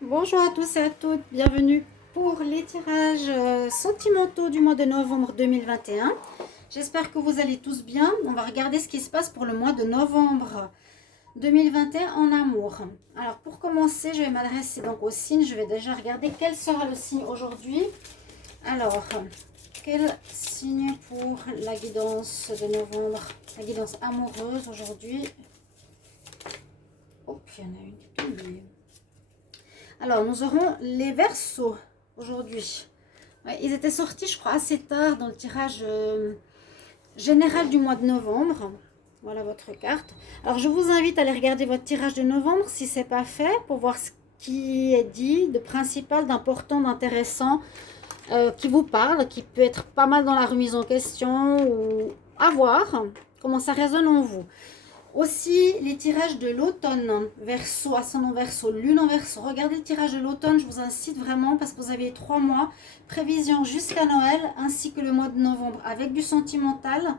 Bonjour à tous et à toutes, bienvenue pour les tirages sentimentaux du mois de novembre 2021. J'espère que vous allez tous bien. On va regarder ce qui se passe pour le mois de novembre 2021 en amour. Alors pour commencer, je vais m'adresser donc au signe. Je vais déjà regarder quel sera le signe aujourd'hui. Alors, quel signe pour la guidance de novembre, la guidance amoureuse aujourd'hui? Oh, il y en a une qui tombe. Alors, nous aurons les Verseaux aujourd'hui. Ouais, ils étaient sortis, je crois, assez tard dans le tirage général du mois de novembre. Voilà votre carte. Alors, je vous invite à aller regarder votre tirage de novembre si ce n'est pas fait pour voir ce qui est dit de principal, d'important, d'intéressant, qui vous parle, qui peut être pas mal dans la remise en question ou à voir comment ça résonne en vous. Aussi, les tirages de l'automne, Verseau, ascendant Verseau, lune en Verseau. Regardez le tirage de l'automne, je vous incite vraiment parce que vous avez 3 mois, prévision jusqu'à Noël, ainsi que le mois de novembre avec du sentimental.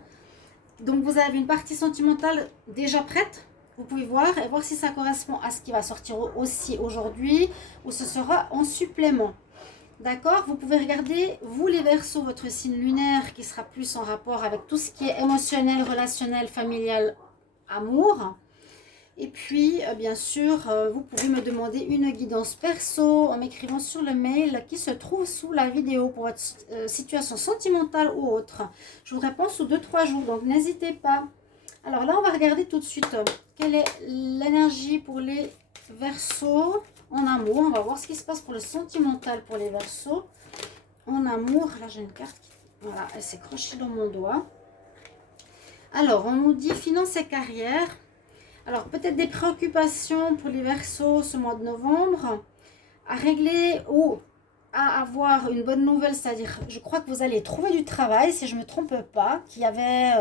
Donc vous avez une partie sentimentale déjà prête, vous pouvez voir et voir si ça correspond à ce qui va sortir aussi aujourd'hui ou ce sera en supplément. D'accord? Vous pouvez regarder, vous les Verseaux, votre signe lunaire qui sera plus en rapport avec tout ce qui est émotionnel, relationnel, familial, amour. Et puis, bien sûr, vous pouvez me demander une guidance perso en m'écrivant sur le mail qui se trouve sous la vidéo pour votre situation sentimentale ou autre. Je vous réponds sous 2-3 jours, donc n'hésitez pas. Alors là, on va regarder tout de suite quelle est l'énergie pour les Verseaux en amour. On va voir ce qui se passe pour le sentimental pour les Verseaux en amour. Là, j'ai une carte qui, voilà, elle s'est crochée dans mon doigt. Alors, on nous dit finances et carrière. Alors, peut-être des préoccupations pour les Verseaux ce mois de novembre à régler ou à avoir une bonne nouvelle, c'est-à-dire, je crois que vous allez trouver du travail, si je ne me trompe pas, qu'il y avait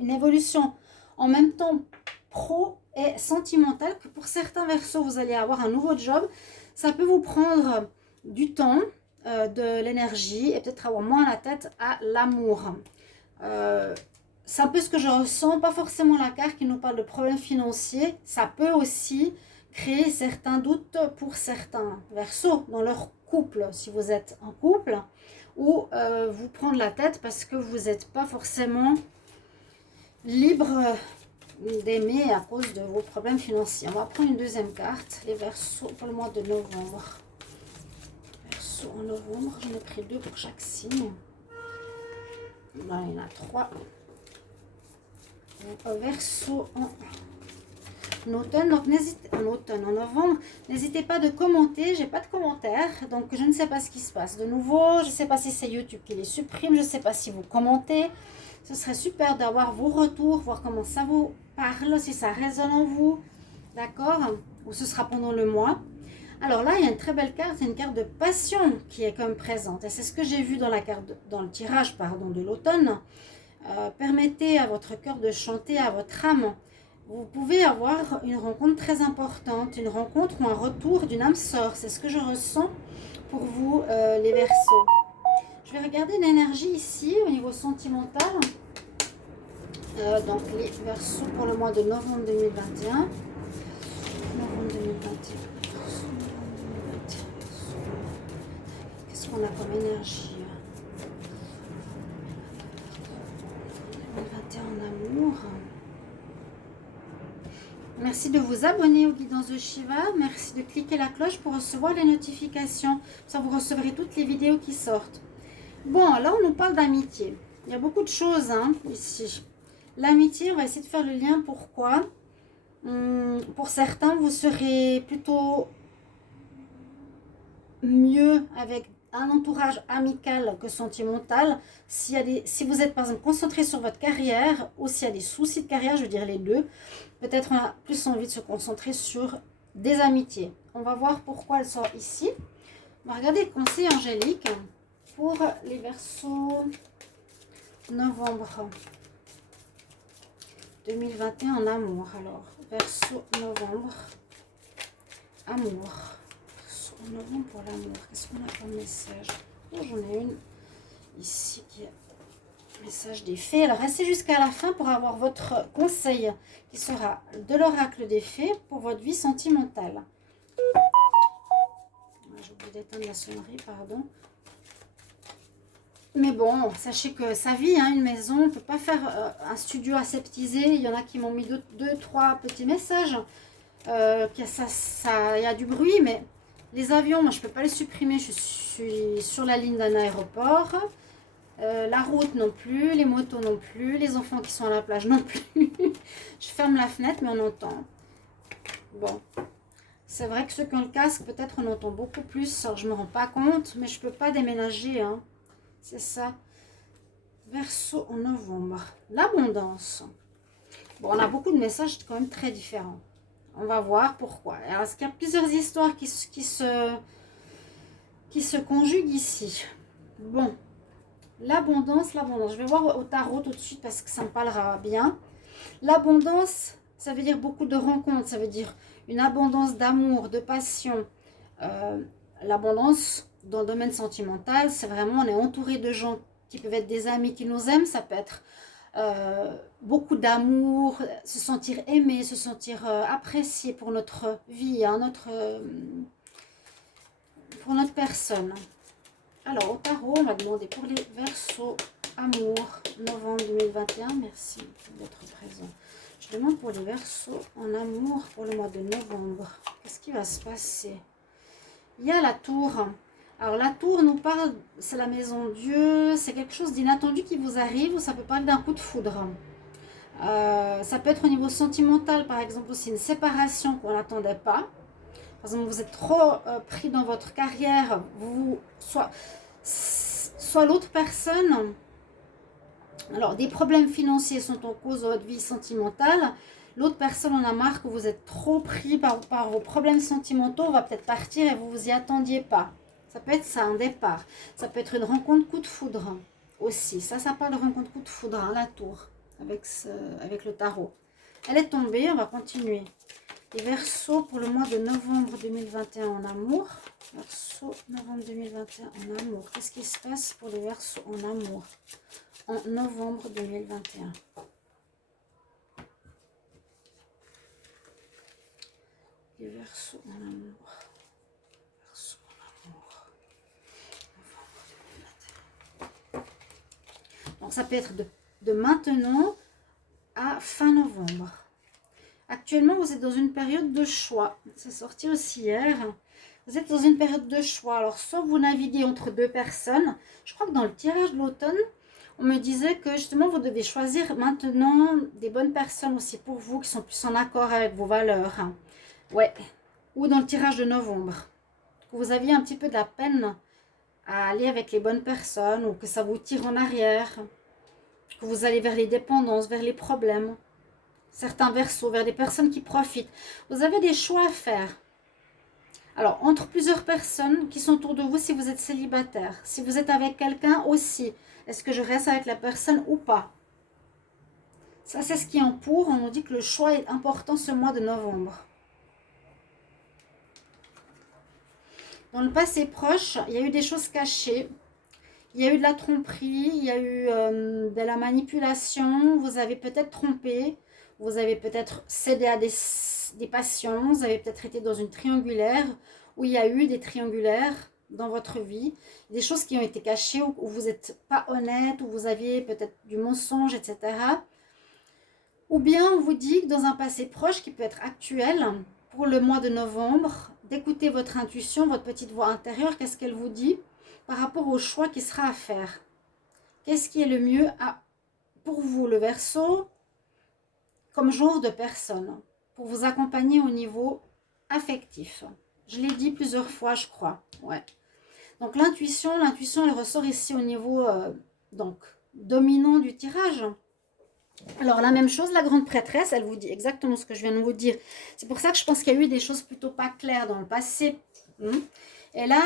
une évolution en même temps pro et sentimentale, que pour certains Verseaux, vous allez avoir un nouveau job. Ça peut vous prendre du temps, de l'énergie et peut-être avoir moins la tête à l'amour. C'est un peu ce que je ressens, pas forcément la carte qui nous parle de problèmes financiers. Ça peut aussi créer certains doutes pour certains Verseaux dans leur couple, si vous êtes en couple, ou vous prendre la tête parce que vous n'êtes pas forcément libre d'aimer à cause de vos problèmes financiers. On va prendre une deuxième carte, les Verseaux pour le mois de novembre. Verseaux en novembre, j'en ai pris 2 pour chaque signe. Là, il y en a 3. Verseau en automne, donc en novembre, n'hésitez pas de commenter. J'ai pas de commentaires, donc je ne sais pas ce qui se passe de nouveau. Je ne sais pas si c'est YouTube qui les supprime, je ne sais pas si vous commentez. Ce serait super d'avoir vos retours, voir comment ça vous parle, si ça résonne en vous, d'accord, ou ce sera pendant le mois. Alors là, il y a une très belle carte, c'est une carte de passion qui est comme présente, et c'est ce que j'ai vu dans la carte, dans le tirage, pardon, de l'automne. Permettez à votre cœur de chanter, à votre âme. Vous pouvez avoir une rencontre très importante, une rencontre ou un retour d'une âme sœur. C'est ce que je ressens pour vous, les Verseaux. Je vais regarder l'énergie ici au niveau sentimental. Donc les Verseaux pour le mois de novembre 2021. Novembre 2021. Qu'est-ce qu'on a comme énergie? 2021 en amour. Merci de vous abonner aux guidances de Shiva. Merci de cliquer la cloche pour recevoir les notifications. Ça, vous recevrez toutes les vidéos qui sortent. Bon, là, on nous parle d'amitié. Il y a beaucoup de choses ici. L'amitié, on va essayer de faire le lien. Pourquoi? Pour certains, vous serez plutôt mieux avec un entourage amical que sentimental. Si vous êtes par exemple concentré sur votre carrière ou s'il y a des soucis de carrière, je veux dire les deux, peut-être on a plus envie de se concentrer sur des amitiés. On va voir pourquoi elle sort ici. On va regarder les conseils angéliques pour les Verseaux novembre 2021 en amour. Alors, Verseau novembre, amour. En novembre pour l'amour, qu'est-ce qu'on a comme message? Oh, j'en ai une ici qui est message des fées. Alors restez jusqu'à la fin pour avoir votre conseil qui sera de l'oracle des fées pour votre vie sentimentale. d'éteindre la sonnerie, pardon. Mais bon, sachez que ça vit, hein, une maison. On ne peut pas faire un studio aseptisé. Il y en a qui m'ont mis deux, trois petits messages. Il y a du bruit, mais les avions, moi, je ne peux pas les supprimer. Je suis sur la ligne d'un aéroport. La route non plus, les motos non plus, les enfants qui sont à la plage non plus. Je ferme la fenêtre, mais on entend. Bon, c'est vrai que ceux qui ont le casque, peut-être on entend beaucoup plus. Alors, je ne me rends pas compte, mais je ne peux pas déménager. Hein. C'est ça. Verseau en novembre. L'abondance. Bon, on a beaucoup de messages quand même très différents. On va voir pourquoi. Alors, est-ce qu'il y a plusieurs histoires qui se conjuguent ici? Bon. L'abondance, l'abondance. Je vais voir au tarot tout de suite parce que ça me parlera bien. L'abondance, ça veut dire beaucoup de rencontres. Ça veut dire une abondance d'amour, de passion. L'abondance dans le domaine sentimental, c'est vraiment, on est entouré de gens qui peuvent être des amis qui nous aiment. Ça peut être beaucoup d'amour, se sentir aimé, se sentir apprécié pour notre vie, hein, pour notre personne. Alors, au tarot, on va demander pour les Verseaux, amour, novembre 2021. Merci d'être présent. Je demande pour les Verseaux en amour pour le mois de novembre. Qu'est-ce qui va se passer? Il y a la tour. Alors, la tour nous parle, c'est la maison Dieu. C'est quelque chose d'inattendu qui vous arrive ou ça peut parler d'un coup de foudre. Ça peut être au niveau sentimental, par exemple, aussi une séparation qu'on n'attendait pas. Par exemple, vous êtes trop pris dans votre carrière, soit l'autre personne, alors des problèmes financiers sont en cause de votre vie sentimentale, l'autre personne en a marre que vous êtes trop pris par vos problèmes sentimentaux, on va peut-être partir et vous vous y attendiez pas. Ça peut être ça, un départ. Ça peut être une rencontre coup de foudre aussi. Ça parle de rencontre coup de foudre, hein, la tour, avec le tarot. Elle est tombée, on va continuer. Les Verseaux pour le mois de novembre 2021 en amour. Verseau, novembre 2021 en amour. Qu'est-ce qui se passe pour les Verseaux en amour en novembre 2021? Les Verseaux en amour. Verseau en amour. Novembre 2021. Donc ça peut être de maintenant à fin novembre. Actuellement, vous êtes dans une période de choix. C'est sorti aussi hier. Vous êtes dans une période de choix. Alors, soit vous naviguez entre deux personnes. Je crois que dans le tirage de l'automne, on me disait que justement, vous devez choisir maintenant des bonnes personnes aussi pour vous qui sont plus en accord avec vos valeurs. Ouais. Ou dans le tirage de novembre. Que vous aviez un petit peu de la peine à aller avec les bonnes personnes ou que ça vous tire en arrière. Que vous allez vers les dépendances, vers les problèmes. Certains Verseaux, vers des personnes qui profitent. Vous avez des choix à faire. Alors, entre plusieurs personnes qui sont autour de vous si vous êtes célibataire. Si vous êtes avec quelqu'un aussi. Est-ce que je reste avec la personne ou pas? Ça, c'est ce qui est en pour. On nous dit que le choix est important ce mois de novembre. Dans le passé proche, il y a eu des choses cachées. Il y a eu de la tromperie. Il y a eu de la manipulation. Vous avez peut-être trompé. Vous avez peut-être cédé à des passions. Vous avez peut-être été dans une triangulaire où il y a eu des triangulaires dans votre vie. Des choses qui ont été cachées, où vous n'êtes pas honnête, où vous aviez peut-être du mensonge, etc. Ou bien on vous dit que dans un passé proche qui peut être actuel, pour le mois de novembre, d'écouter votre intuition, votre petite voix intérieure, qu'est-ce qu'elle vous dit par rapport au choix qui sera à faire. Qu'est-ce qui est le mieux pour vous, le Verseau, comme genre de personne, pour vous accompagner au niveau affectif. Je l'ai dit plusieurs fois, je crois. Ouais. Donc l'intuition, elle ressort ici au niveau donc dominant du tirage. Alors la même chose, la grande prêtresse, elle vous dit exactement ce que je viens de vous dire. C'est pour ça que je pense qu'il y a eu des choses plutôt pas claires dans le passé. Et là,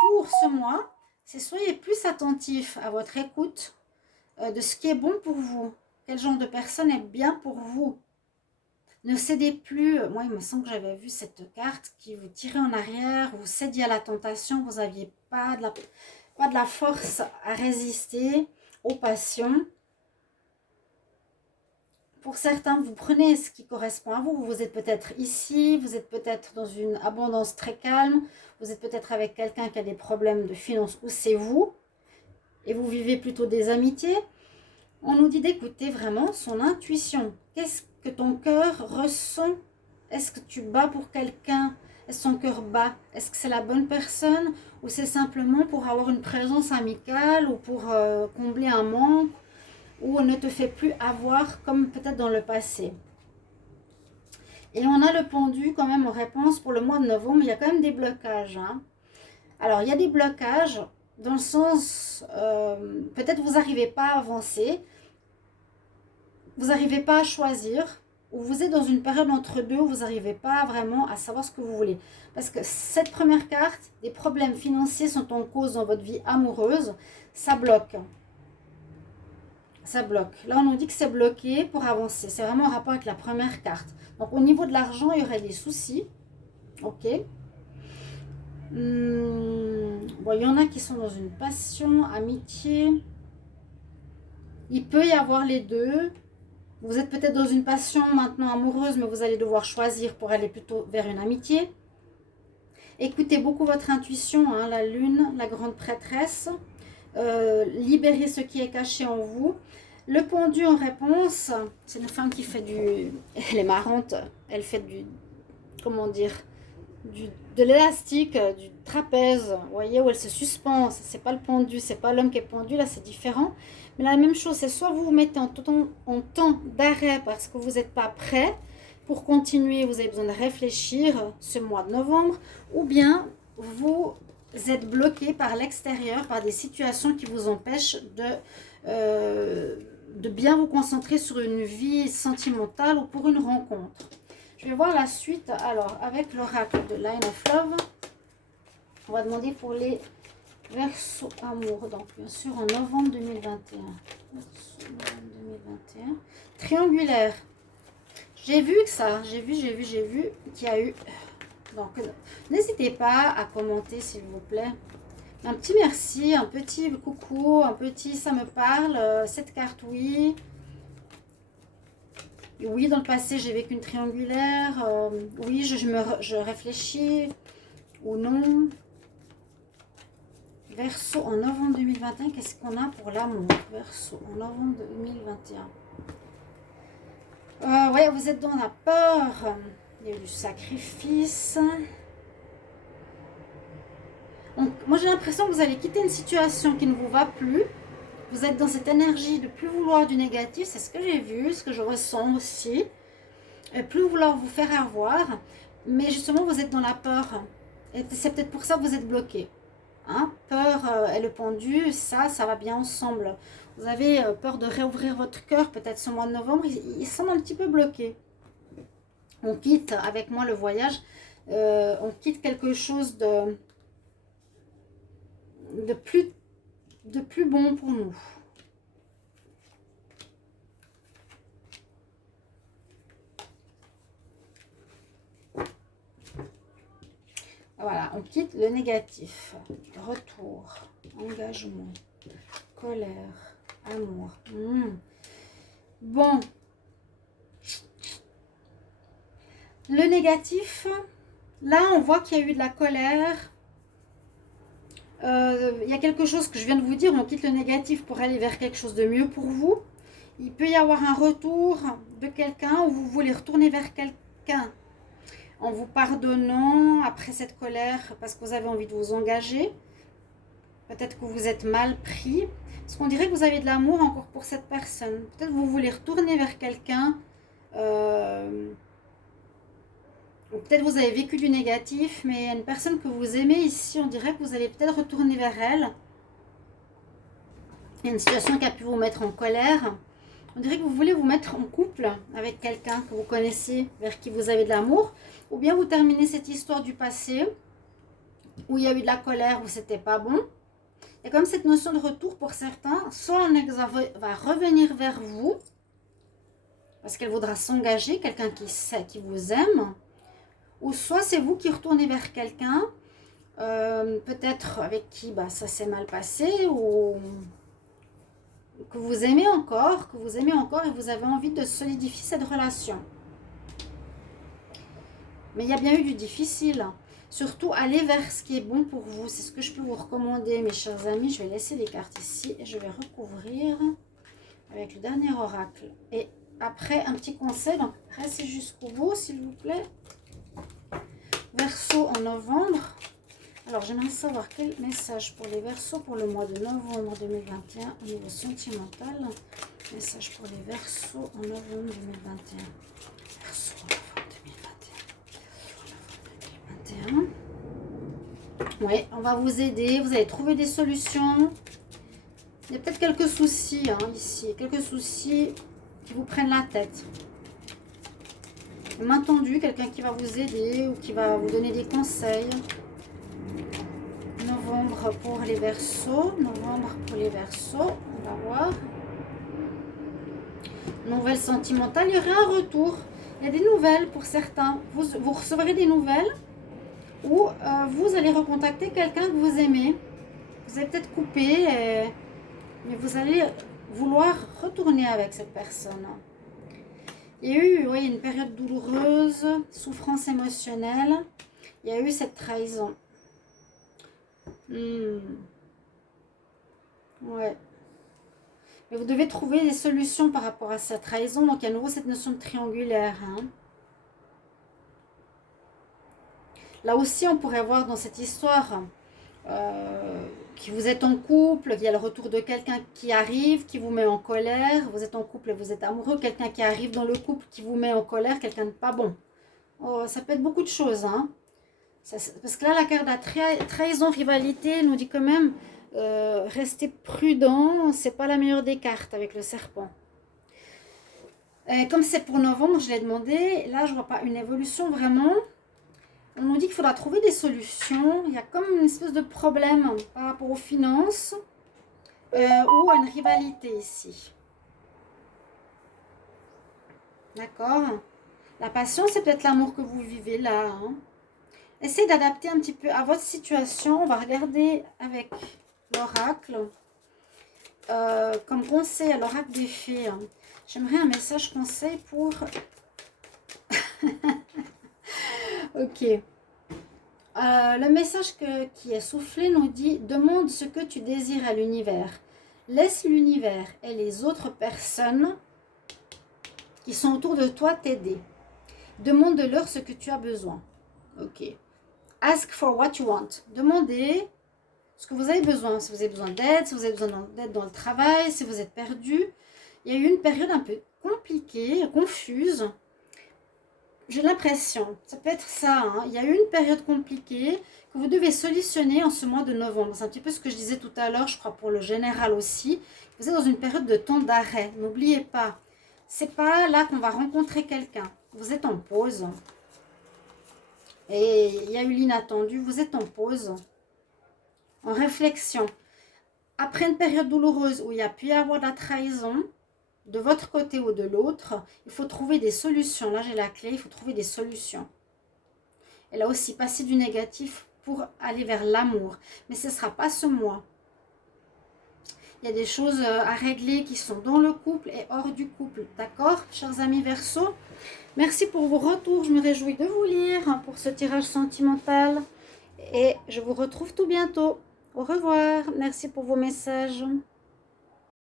pour ce mois, c'est soyez plus attentifs à votre écoute de ce qui est bon pour vous. Quel genre de personne est bien pour vous? Ne cédez plus. Moi, il me semble que j'avais vu cette carte qui vous tirait en arrière. Vous cédiez à la tentation. Vous n'aviez pas de la force à résister aux passions. Pour certains, vous prenez ce qui correspond à vous. Vous êtes peut-être ici, vous êtes peut-être dans une abondance très calme, vous êtes peut-être avec quelqu'un qui a des problèmes de finances ou c'est vous, et vous vivez plutôt des amitiés. On nous dit d'écouter vraiment son intuition. Qu'est-ce que ton cœur ressent? Est-ce que tu bats pour quelqu'un? Est-ce que son cœur bat? Est-ce que c'est la bonne personne? Ou c'est simplement pour avoir une présence amicale ou pour combler un manque? Ou on ne te fait plus avoir comme peut-être dans le passé? Et on a le pendu quand même en réponse pour le mois de novembre. Il y a quand même des blocages. Hein. Alors, il y a des blocages dans le sens, peut-être vous n'arrivez pas à avancer, vous n'arrivez pas à choisir, ou vous êtes dans une période entre deux où vous n'arrivez pas vraiment à savoir ce que vous voulez. Parce que cette première carte, des problèmes financiers sont en cause dans votre vie amoureuse, ça bloque. Ça bloque. Là, on nous dit que c'est bloqué pour avancer. C'est vraiment en rapport avec la première carte. Donc, au niveau de l'argent, il y aurait des soucis. Ok. Bon, il y en a qui sont dans une passion, amitié. Il peut y avoir les deux. Vous êtes peut-être dans une passion maintenant amoureuse, mais vous allez devoir choisir pour aller plutôt vers une amitié. Écoutez beaucoup votre intuition, hein, la lune, la grande prêtresse. Libérez ce qui est caché en vous. Le pendu en réponse, c'est une femme qui fait du... Elle est marrante, elle fait du... Comment dire, de l'élastique, du trapèze, vous voyez, où elle se suspend. C'est pas le pendu, c'est pas l'homme qui est pendu, là c'est différent. Mais la même chose, c'est soit vous vous mettez en temps d'arrêt parce que vous n'êtes pas prêt pour continuer, vous avez besoin de réfléchir ce mois de novembre, ou bien vous êtes bloqué par l'extérieur, par des situations qui vous empêchent de bien vous concentrer sur une vie sentimentale ou pour une rencontre. Je vais voir la suite. Alors, avec l'oracle de Line of Love, on va demander pour les Verseaux amour. Donc, bien sûr, en novembre 2021. Verseau 2021. Triangulaire. J'ai vu que ça. J'ai vu qu'il y a eu... Donc, n'hésitez pas à commenter, s'il vous plaît. Un petit merci, un petit coucou, un petit ça me parle. Cette carte, oui. Oui, dans le passé, j'ai vécu une triangulaire. Oui, je réfléchis. Ou non. Verseau en novembre 2021, qu'est-ce qu'on a pour l'amour? Verseau en novembre 2021. Ouais, vous êtes dans la peur. Il y a eu du sacrifice. Donc, moi, j'ai l'impression que vous allez quitter une situation qui ne vous va plus. Vous êtes dans cette énergie de plus vouloir du négatif. C'est ce que j'ai vu, ce que je ressens aussi. Et plus vouloir vous faire avoir. Mais justement, vous êtes dans la peur. Et c'est peut-être pour ça que vous êtes bloqué. Hein, peur et le pendu, ça va bien ensemble. Vous avez peur de réouvrir votre cœur, peut-être ce mois de novembre, il semble un petit peu bloqué. On quitte, avec moi, le voyage, on quitte quelque chose de plus bon pour nous. Voilà, on quitte le négatif. Retour, engagement, colère, amour. Bon. Le négatif, là, on voit qu'il y a eu de la colère. Il y a quelque chose que je viens de vous dire. On quitte le négatif pour aller vers quelque chose de mieux pour vous. Il peut y avoir un retour de quelqu'un où vous voulez retourner vers quelqu'un en vous pardonnant après cette colère parce que vous avez envie de vous engager. Peut-être que vous êtes mal pris. Parce qu'on dirait que vous avez de l'amour encore pour cette personne. Peut-être que vous voulez retourner vers quelqu'un. Ou peut-être vous avez vécu du négatif, mais il y a une personne que vous aimez ici. On dirait que vous allez peut-être retourner vers elle. Il y a une situation qui a pu vous mettre en colère. On dirait que vous voulez vous mettre en couple avec quelqu'un que vous connaissez, vers qui vous avez de l'amour. Ou bien vous terminez cette histoire du passé, où il y a eu de la colère, où c'était pas bon. Il y a comme cette notion de retour pour certains. Soit un ex va revenir vers vous, parce qu'elle voudra s'engager, quelqu'un qui vous aime. Ou soit c'est vous qui retournez vers quelqu'un, peut-être avec qui ça s'est mal passé, ou que vous aimez encore, et vous avez envie de solidifier cette relation. Mais il y a bien eu du difficile. Surtout, allez vers ce qui est bon pour vous. C'est ce que je peux vous recommander, mes chers amis. Je vais laisser les cartes ici et je vais recouvrir avec le dernier oracle. Et après, un petit conseil. Donc, restez jusqu'au bout, s'il vous plaît. Verseau en novembre. Alors, j'aimerais savoir quel message pour les Verseaux pour le mois de novembre 2021 au niveau sentimental. Message pour les Verseaux en novembre 2021. Verseau en novembre 2021. Oui, on va vous aider. Vous allez trouver des solutions. Il y a peut-être quelques soucis ici. Quelques soucis qui vous prennent la tête. Main tendue, quelqu'un qui va vous aider ou qui va vous donner des conseils. Novembre pour les Verseaux. Novembre pour les Verseaux. On va voir. Nouvelle sentimentale. Il y aura un retour. Il y a des nouvelles pour certains. Vous recevrez des nouvelles ou vous allez recontacter quelqu'un que vous aimez. Vous avez peut-être coupé, mais vous allez vouloir retourner avec cette personne. Il y a eu une période douloureuse, souffrance émotionnelle. Il y a eu cette trahison. Ouais. Mais vous devez trouver des solutions par rapport à cette trahison. Donc, il y a à nouveau cette notion de triangulaire. Là aussi, on pourrait voir dans cette histoire que vous êtes en couple, qu'il y a le retour de quelqu'un qui arrive, qui vous met en colère. Vous êtes en couple et vous êtes amoureux. Quelqu'un qui arrive dans le couple qui vous met en colère. Quelqu'un de pas bon. Oh, ça peut être beaucoup de choses. Parce que là, la carte de la trahison, rivalité, nous dit quand même restez prudent. C'est pas la meilleure des cartes avec le serpent. Comme c'est pour novembre, je l'ai demandé. Là, je vois pas une évolution vraiment. On nous dit qu'il faudra trouver des solutions. Il y a comme une espèce de problème par rapport aux finances ou à une rivalité ici. D'accord? La passion, c'est peut-être l'amour que vous vivez là. Essayez d'adapter un petit peu à votre situation. On va regarder avec l'oracle. Comme conseil à l'oracle des fées. J'aimerais un message conseil pour... Ok. Le message qui est soufflé nous dit « Demande ce que tu désires à l'univers. Laisse l'univers et les autres personnes qui sont autour de toi t'aider. Demande-leur ce que tu as besoin. » Ok. Ask for what you want. Demandez ce que vous avez besoin. Si vous avez besoin d'aide, si vous avez besoin d'aide dans le travail, si vous êtes perdu. Il y a eu une période un peu compliquée, confuse. J'ai l'impression, ça peut être ça, il y a eu une période compliquée que vous devez solutionner en ce mois de novembre. C'est un petit peu ce que je disais tout à l'heure, je crois pour le général aussi. Vous êtes dans une période de temps d'arrêt. N'oubliez pas, c'est pas là qu'on va rencontrer quelqu'un. Vous êtes en pause. Et il y a eu l'inattendu, vous êtes en pause, en réflexion. Après une période douloureuse où il y a pu y avoir de la trahison, de votre côté ou de l'autre, il faut trouver des solutions. Là, j'ai la clé, il faut trouver des solutions. Et là aussi, passer du négatif pour aller vers l'amour. Mais ce ne sera pas ce mois. Il y a des choses à régler qui sont dans le couple et hors du couple. D'accord, chers amis Verseaux? Merci pour vos retours. Je me réjouis de vous lire pour ce tirage sentimental. Et je vous retrouve tout bientôt. Au revoir. Merci pour vos messages.